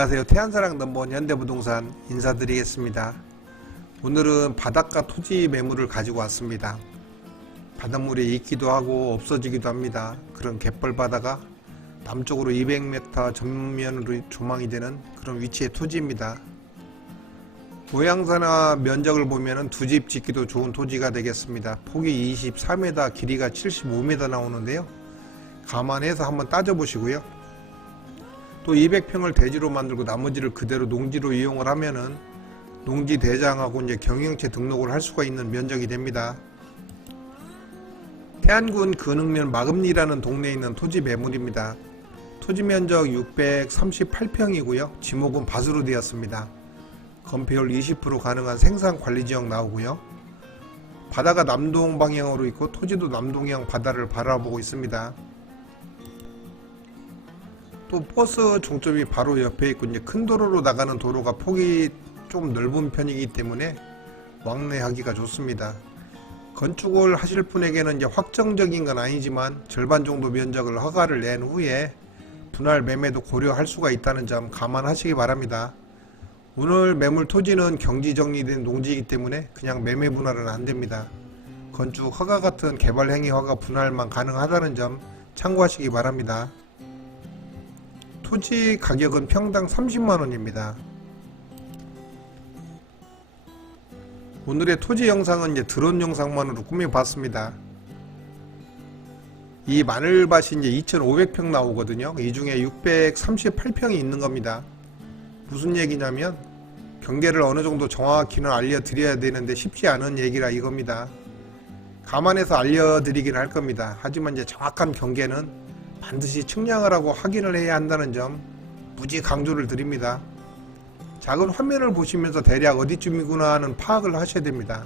안녕하세요. 태안사랑 넘버원 현대부동산 인사드리겠습니다. 오늘은 바닷가 토지 매물을 가지고 왔습니다. 바닷물이 있기도 하고 없어지기도 합니다. 그런 갯벌바다가 남쪽으로 200m 전면으로 조망이 되는 그런 위치의 토지입니다. 모양새나 면적을 보면 두 집 짓기도 좋은 토지가 되겠습니다. 폭이 24m, 길이가 75m 나오는데요. 감안해서 한번 따져 보시고요. 또 200평을 대지로 만들고 나머지를 그대로 농지로 이용을 하면은 농지 대장하고 이제 경영체 등록을 할 수가 있는 면적이 됩니다. 태안군 근흥면 마금리라는 동네에 있는 토지 매물입니다. 토지 면적 638평이고요. 지목은 밭으로 되었습니다. 건폐율 20% 가능한 생산관리지역 나오고요. 바다가 남동 방향으로 있고 토지도 남동향 바다를 바라보고 있습니다. 또 버스 종점이 바로 옆에 있고 이제 큰 도로로 나가는 도로가 폭이 좀 넓은 편이기 때문에 왕래하기가 좋습니다. 건축을 하실 분에게는 이제 확정적인 건 아니지만 절반 정도 면적을 허가를 낸 후에 분할 매매도 고려할 수가 있다는 점 감안하시기 바랍니다. 오늘 매물 토지는 경지 정리된 농지이기 때문에 그냥 매매 분할은 안됩니다. 건축 허가 같은 개발 행위 허가 분할만 가능하다는 점 참고하시기 바랍니다. 토지 가격은 평당 30만원입니다. 오늘의 토지 영상은 이제 드론 영상만으로 꾸며봤습니다. 이 마늘밭이 이제 2500평 나오거든요. 이 중에 638평이 있는 겁니다. 무슨 얘기냐면 경계를 어느 정도 정확히는 알려드려야 되는데 쉽지 않은 얘기라 이겁니다. 감안해서 알려드리긴 할 겁니다. 하지만 이제 정확한 경계는 반드시 측량을 하고 확인을 해야 한다는 점 무지 강조를 드립니다. 작은 화면을 보시면서 대략 어디쯤이구나 하는 파악을 하셔야 됩니다.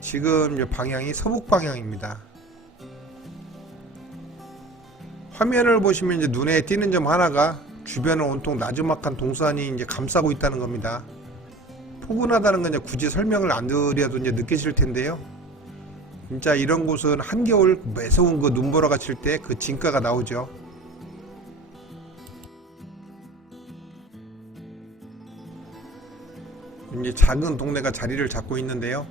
지금 방향이 서북 방향입니다. 화면을 보시면 이제 눈에 띄는 점 하나가 주변을 온통 나지막한 동산이 이제 감싸고 있다는 겁니다. 포근하다는 건 이제 굳이 설명을 안 드려도 이제 느끼실 텐데요. 진짜 이런 곳은 한겨울 매서운 그 눈보라가 칠 때 그 진가가 나오죠. 이제 작은 동네가 자리를 잡고 있는데요.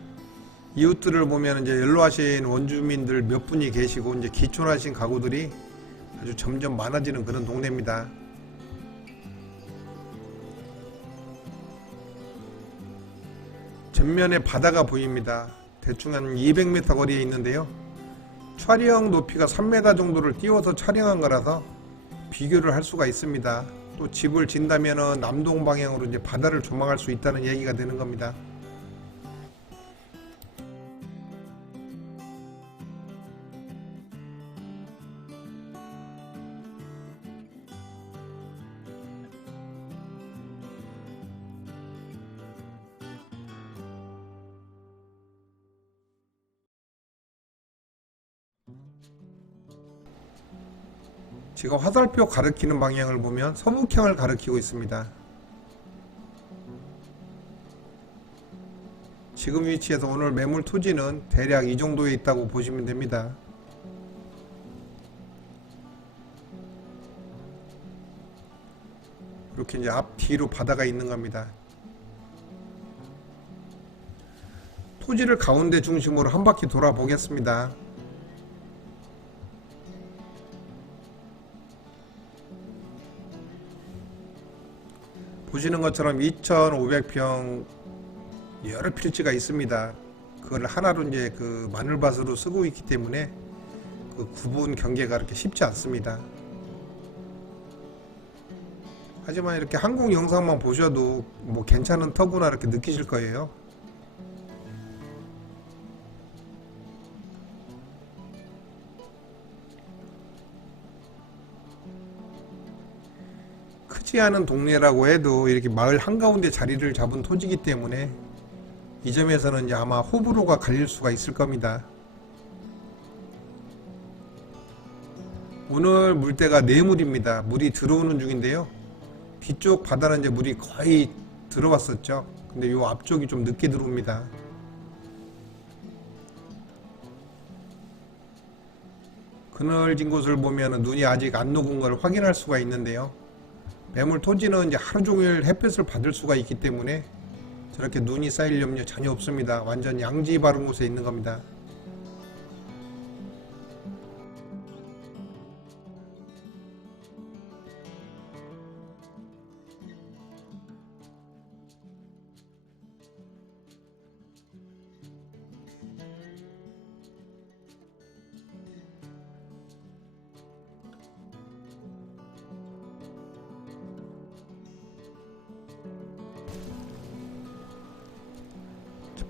이웃들을 보면 이제 연로하신 원주민들 몇 분이 계시고 이제 기촌하신 가구들이 아주 점점 많아지는 그런 동네입니다. 전면에 바다가 보입니다. 대충 한 200m 거리에 있는데요. 촬영 높이가 3m 정도를 띄워서 촬영한 거라서 비교를 할 수가 있습니다. 또 집을 진다면은 남동 방향으로 이제 바다를 조망할 수 있다는 얘기가 되는 겁니다. 지금 화살표 가리키는 방향을 보면 서북향을 가리키고 있습니다. 지금 위치에서 오늘 매물 토지는 대략 이 정도에 있다고 보시면 됩니다. 이렇게 이제 앞뒤로 바다가 있는 겁니다. 토지를 가운데 중심으로 한 바퀴 돌아보겠습니다. 보시는 것처럼 2500평 여러 필지가 있습니다. 그걸 하나로 이제 그 마늘밭으로 쓰고 있기 때문에 그 구분 경계가 그렇게 쉽지 않습니다. 하지만 이렇게 항공 영상만 보셔도 뭐 괜찮은 터구나 이렇게 느끼실 거예요. 크지 않은 동네라고 해도 이렇게 마을 한가운데 자리를 잡은 토지이기 때문에 이 점에서는 이제 아마 호불호가 갈릴 수가 있을 겁니다. 오늘 물때가 내물입니다. 물이 들어오는 중인데요. 뒤쪽 바다는 이제 물이 거의 들어왔었죠. 근데 요 앞쪽이 좀 늦게 들어옵니다. 그늘진 곳을 보면 눈이 아직 안 녹은 걸 확인할 수가 있는데요. 매물 토지는 이제 하루 종일 햇볕을 받을 수가 있기 때문에 저렇게 눈이 쌓일 염려 전혀 없습니다. 완전 양지 바른 곳에 있는 겁니다.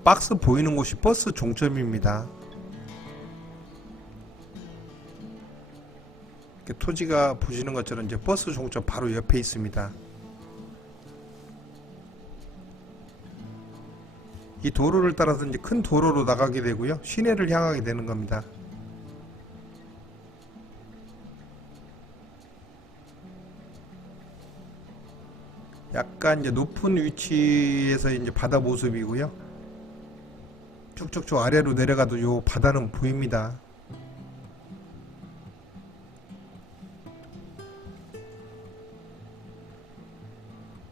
박스 보이는 곳이 버스 종점입니다. 이렇게 토지가 보시는 것처럼 이제 버스 종점 바로 옆에 있습니다. 이 도로를 따라서 이제 큰 도로로 나가게 되고요. 시내를 향하게 되는 겁니다. 약간 이제 높은 위치에서 이제 바다 모습이고요. 쭉쭉쭉 아래로 내려가도 요 바다는 보입니다.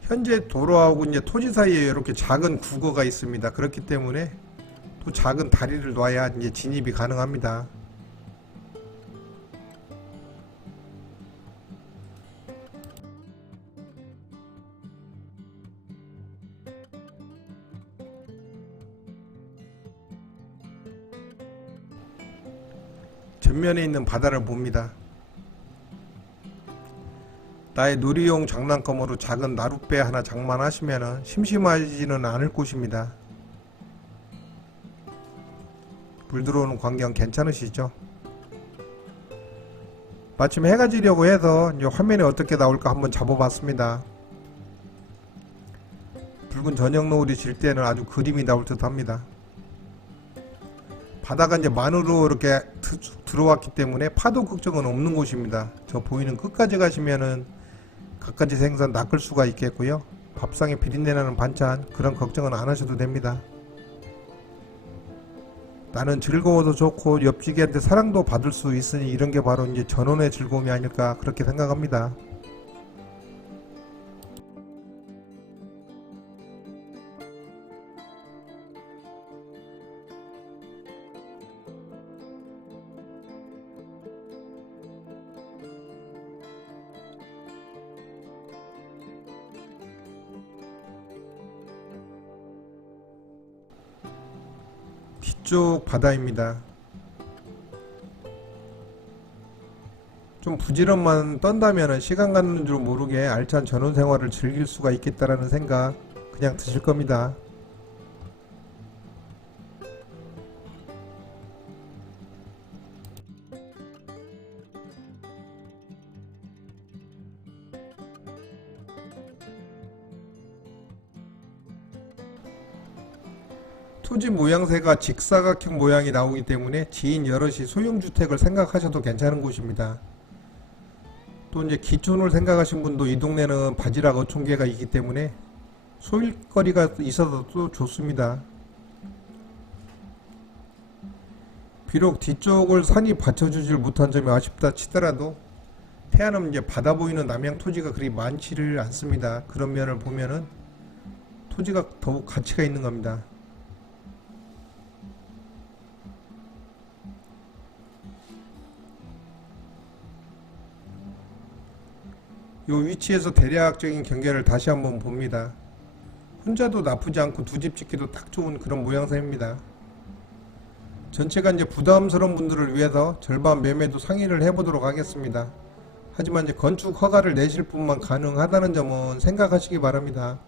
현재 도로하고 이제 토지 사이에 이렇게 작은 구거가 있습니다. 그렇기 때문에 또 작은 다리를 놔야 이제 진입이 가능합니다. 전면에 있는 바다를 봅니다. 나의 놀이용 장난감으로 작은 나룻배 하나 장만하시면 심심하지는 않을 곳입니다. 물 들어오는 광경 괜찮으시죠? 마침 해가 지려고 해서 이제 화면에 어떻게 나올까 한번 잡아봤습니다. 붉은 저녁 노을이 질 때는 아주 그림이 나올 듯 합니다. 바다가 이제 만으로 이렇게 들어왔기 때문에 파도 걱정은 없는 곳입니다. 저 보이는 끝까지 가시면은 갖가지 생선 낚을 수가 있겠고요. 밥상에 비린내나는 반찬 그런 걱정은 안 하셔도 됩니다. 나는 즐거워도 좋고 옆지기한테 사랑도 받을 수 있으니 이런 게 바로 이제 전원의 즐거움이 아닐까 그렇게 생각합니다. 뒤쪽 바다입니다. 좀 부지런만 떤다면 시간 가는 줄 모르게 알찬 전원 생활을 즐길 수가 있겠다라는 생각 그냥 드실 겁니다. 토지 모양새가 직사각형 모양이 나오기 때문에 지인 여럿이 소형주택을 생각하셔도 괜찮은 곳입니다. 또 이제 기촌을 생각하신 분도 이 동네는 바지락 어촌계가 있기 때문에 소일거리가 있어도 또 좋습니다. 비록 뒤쪽을 산이 받쳐주질 못한 점이 아쉽다 치더라도 태안은 이제 바다 보이는 남양 토지가 그리 많지를 않습니다. 그런 면을 보면은 토지가 더욱 가치가 있는 겁니다. 요 위치에서 대략적인 경계를 다시 한번 봅니다. 혼자도 나쁘지 않고 두 집 짓기도 딱 좋은 그런 모양새입니다. 전체가 이제 부담스러운 분들을 위해서 절반 매매도 상의를 해보도록 하겠습니다. 하지만 이제 건축 허가를 내실 분만 가능하다는 점은 생각하시기 바랍니다.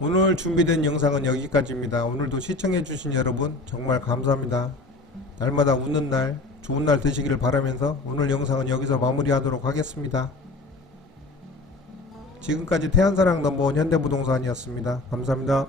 오늘 준비된 영상은 여기까지입니다. 오늘도 시청해주신 여러분 정말 감사합니다. 날마다 웃는 날 좋은 날 되시기를 바라면서 오늘 영상은 여기서 마무리하도록 하겠습니다. 지금까지 태안사랑 넘버원 현대부동산이었습니다. 감사합니다.